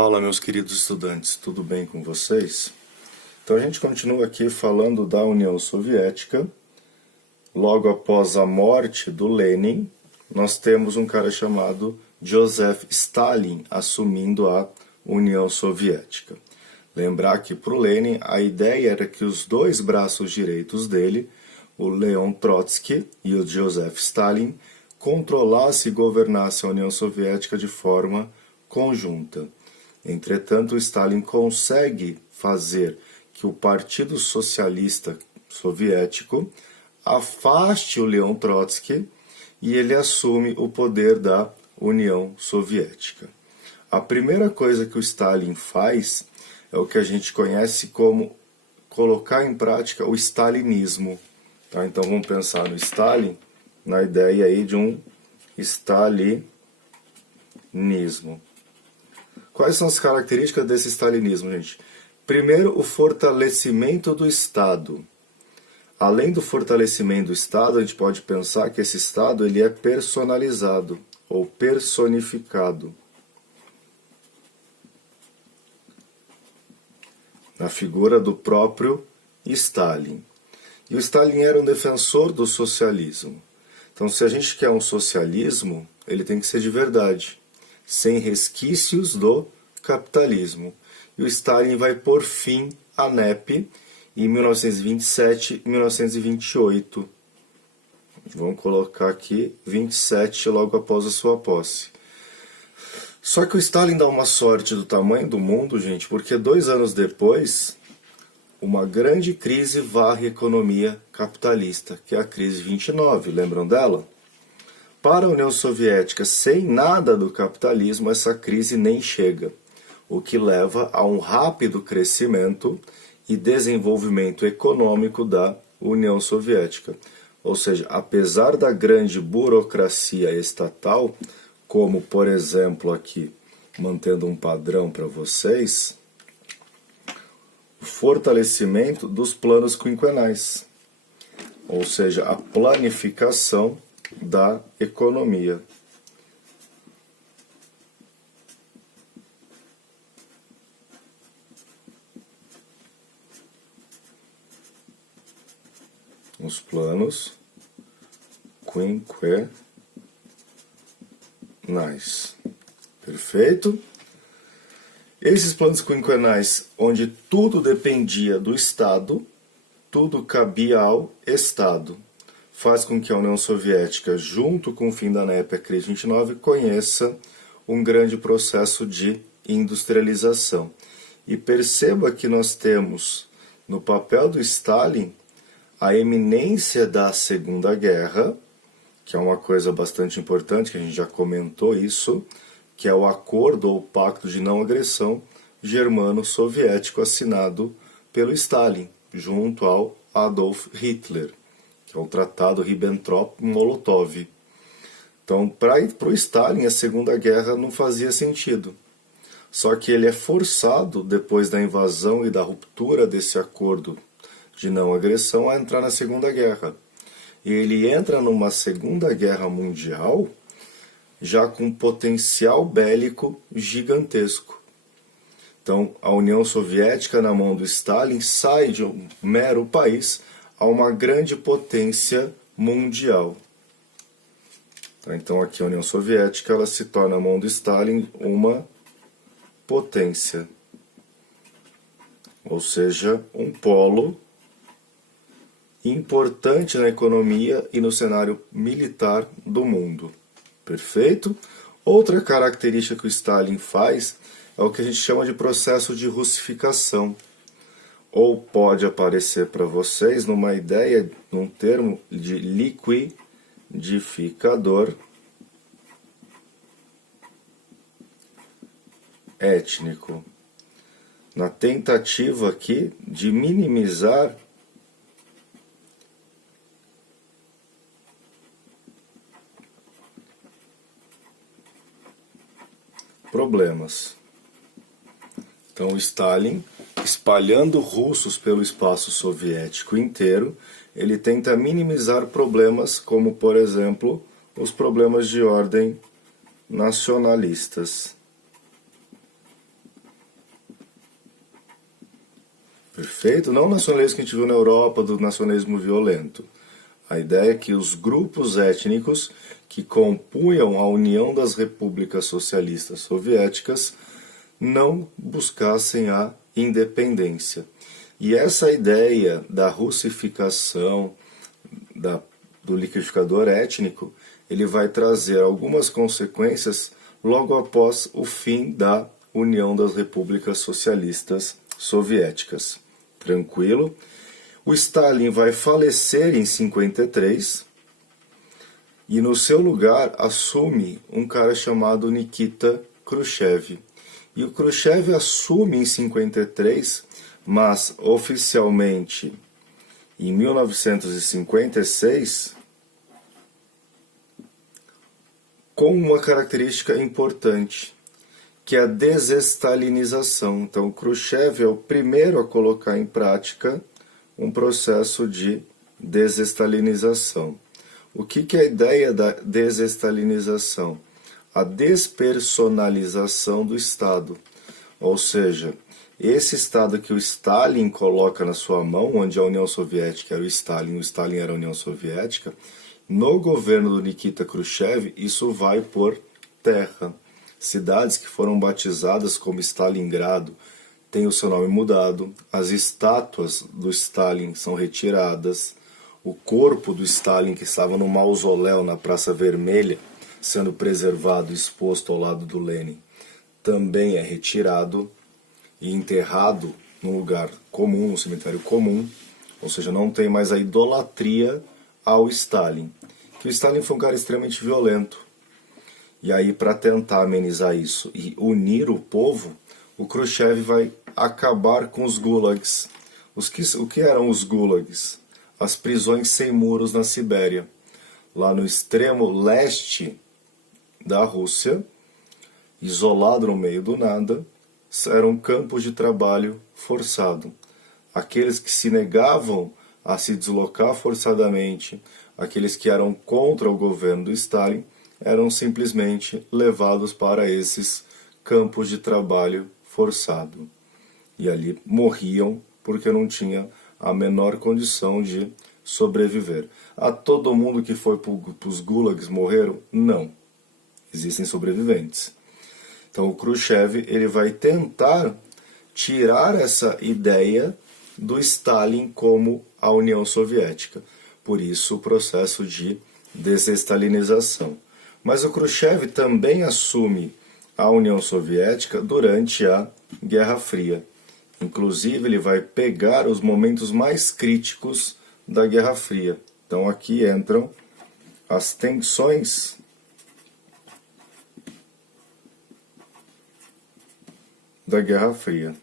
Fala, meus queridos estudantes, tudo bem com vocês? Então a gente continua aqui falando da União Soviética. Logo após a morte do Lenin, nós temos um cara chamado Joseph Stalin assumindo a União Soviética. Lembrar que para o Lenin a ideia era que os dois braços direitos dele, o Leon Trotsky e o Joseph Stalin, controlassem e governassem a União Soviética de forma conjunta. Entretanto, Stalin consegue fazer que o Partido Socialista Soviético afaste o Leon Trotsky e ele assume o poder da União Soviética. A primeira coisa que o Stalin faz é o que a gente conhece como colocar em prática o stalinismo. Tá? Então vamos pensar no Stalin, na ideia aí de um stalinismo. Quais são as características desse stalinismo, gente? Primeiro, o fortalecimento do Estado. Além do fortalecimento do Estado, a gente pode pensar que esse Estado ele é personalizado ou personificado na figura do próprio Stalin. E o Stalin era um defensor do socialismo. Então, se a gente quer um socialismo, ele tem que ser de verdade, sem resquícios do capitalismo. E o Stalin vai pôr fim à NEP em 1927 e 1928. Vamos colocar aqui 27 logo após a sua posse. Só que o Stalin dá uma sorte do tamanho do mundo, gente, porque 2 anos depois, uma grande crise varre a economia capitalista, que é a crise 29, lembram dela? Para a União Soviética, sem nada do capitalismo, essa crise nem chega, o que leva a um rápido crescimento e desenvolvimento econômico da União Soviética. Ou seja, apesar da grande burocracia estatal, como por exemplo aqui, mantendo um padrão para vocês, o fortalecimento dos planos quinquenais, ou seja, a planificação da economia. Os planos quinquenais. Perfeito? Esses planos quinquenais, onde tudo dependia do Estado, tudo cabia ao Estado, faz com que a União Soviética, junto com o fim da NEP, a crise 29, conheça um grande processo de industrialização. E perceba que nós temos no papel do Stalin a eminência da Segunda Guerra, que é uma coisa bastante importante, que a gente já comentou isso, que é o acordo ou pacto de não agressão germano-soviético assinado pelo Stalin, junto ao Adolf Hitler, que é o Tratado Ribbentrop-Molotov. Então, para o Stalin, a Segunda Guerra não fazia sentido. Só que ele é forçado, depois da invasão e da ruptura desse acordo de não agressão, a entrar na Segunda Guerra. E ele entra numa Segunda Guerra Mundial já com potencial bélico gigantesco. Então, a União Soviética, na mão do Stalin, sai de um mero país a uma grande potência mundial. Então, aqui a União Soviética ela se torna, na mão do Stalin, uma potência. Ou seja, um polo importante na economia e no cenário militar do mundo. Perfeito? Outra característica que o Stalin faz é o que a gente chama de processo de russificação. Ou pode aparecer para vocês numa ideia, num termo de liquidificador étnico. Na tentativa aqui de minimizar problemas. Então, Stalin, espalhando russos pelo espaço soviético inteiro, ele tenta minimizar problemas como, por exemplo, os problemas de ordem nacionalistas. Perfeito? Não o nacionalismo que a gente viu na Europa, do nacionalismo violento. A ideia é que os grupos étnicos que compunham a União das Repúblicas Socialistas Soviéticas não buscassem a independência. E essa ideia da russificação do liquidificador étnico, ele vai trazer algumas consequências logo após o fim da União das Repúblicas Socialistas Soviéticas. Tranquilo? O Stalin vai falecer em 53 e no seu lugar assume um cara chamado Nikita Khrushchev. E o Khrushchev assume em 53, mas oficialmente em 1956, com uma característica importante, que é a desestalinização. Então, Khrushchev é o primeiro a colocar em prática um processo de desestalinização. O que é a ideia da desestalinização? A despersonalização do Estado. Ou seja, esse Estado que o Stalin coloca na sua mão, onde a União Soviética era o Stalin era a União Soviética, no governo do Nikita Khrushchev, isso vai por terra. Cidades que foram batizadas como Stalingrado têm o seu nome mudado, as estátuas do Stalin são retiradas, o corpo do Stalin, que estava no mausoléu na Praça Vermelha, sendo preservado e exposto ao lado do Lenin, também é retirado e enterrado num lugar comum, um cemitério comum, ou seja, não tem mais a idolatria ao Stalin. Que o Stalin foi um cara extremamente violento. E aí, para tentar amenizar isso e unir o povo, o Khrushchev vai acabar com os gulags. O que eram os gulags? As prisões sem muros na Sibéria. Lá no extremo leste da Rússia, isolado no meio do nada, eram campos de trabalho forçado. Aqueles que se negavam a se deslocar forçadamente, aqueles que eram contra o governo do Stalin, eram simplesmente levados para esses campos de trabalho forçado. E ali morriam porque não tinha a menor condição de sobreviver. A todo mundo que foi para os gulags morreram? Não. Existem sobreviventes. Então o Khrushchev ele vai tentar tirar essa ideia do Stalin como a União Soviética. Por isso o processo de desestalinização. Mas o Khrushchev também assume a União Soviética durante a Guerra Fria. Inclusive, ele vai pegar os momentos mais críticos da Guerra Fria. Então, aqui entram as tensões da Guerra Fria.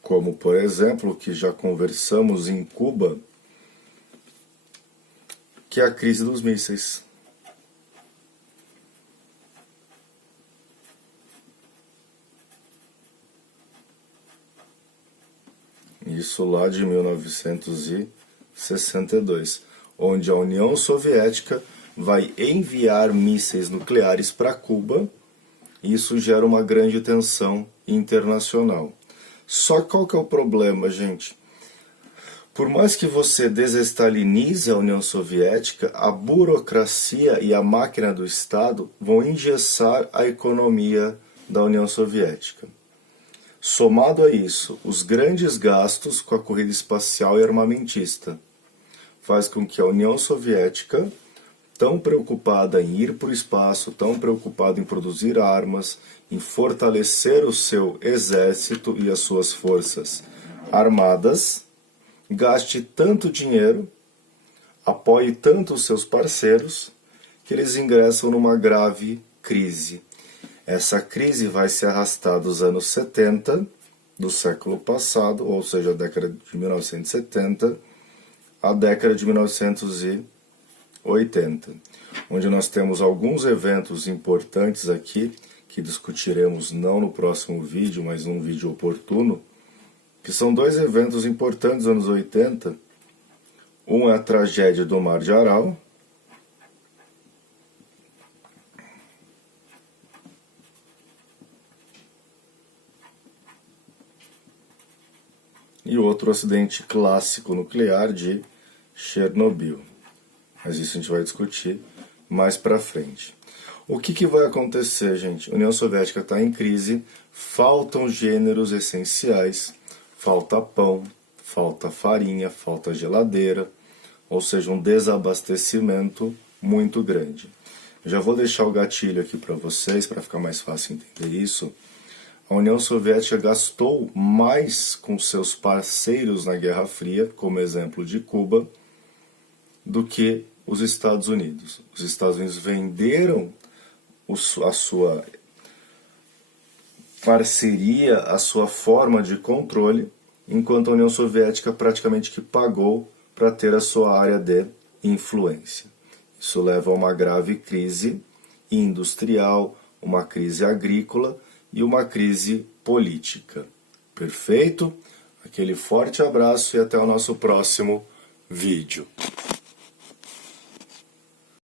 Como, por exemplo, que já conversamos em Cuba, que é a crise dos mísseis. Isso lá de 1962, onde a União Soviética vai enviar mísseis nucleares para Cuba, e isso gera uma grande tensão internacional. Só que qual que é o problema, gente? Por mais que você desestalinize a União Soviética, a burocracia e a máquina do Estado vão engessar a economia da União Soviética. Somado a isso, os grandes gastos com a corrida espacial e armamentista faz com que a União Soviética, tão preocupada em ir para o espaço, tão preocupada em produzir armas, em fortalecer o seu exército e as suas forças armadas, gaste tanto dinheiro, apoie tanto os seus parceiros, que eles ingressam numa grave crise. Essa crise vai se arrastar dos anos 70 do século passado, ou seja, a década de 1970, à década de 1980, onde nós temos alguns eventos importantes aqui, que discutiremos não no próximo vídeo, mas num vídeo oportuno, que são dois eventos importantes dos anos 80. Um é a tragédia do Mar de Aral, e outro acidente clássico nuclear de Chernobyl. Mas isso a gente vai discutir mais para frente. O que vai acontecer, gente? A União Soviética está em crise, faltam gêneros essenciais, falta pão, falta farinha, falta geladeira, ou seja, um desabastecimento muito grande. Eu já vou deixar o gatilho aqui para vocês, para ficar mais fácil entender isso. A União Soviética gastou mais com seus parceiros na Guerra Fria, como exemplo de Cuba, do que os Estados Unidos. Os Estados Unidos venderam a sua parceria, a sua forma de controle, enquanto a União Soviética praticamente que pagou para ter a sua área de influência. Isso leva a uma grave crise industrial, uma crise agrícola e uma crise política. Perfeito? Aquele forte abraço e até o nosso próximo vídeo.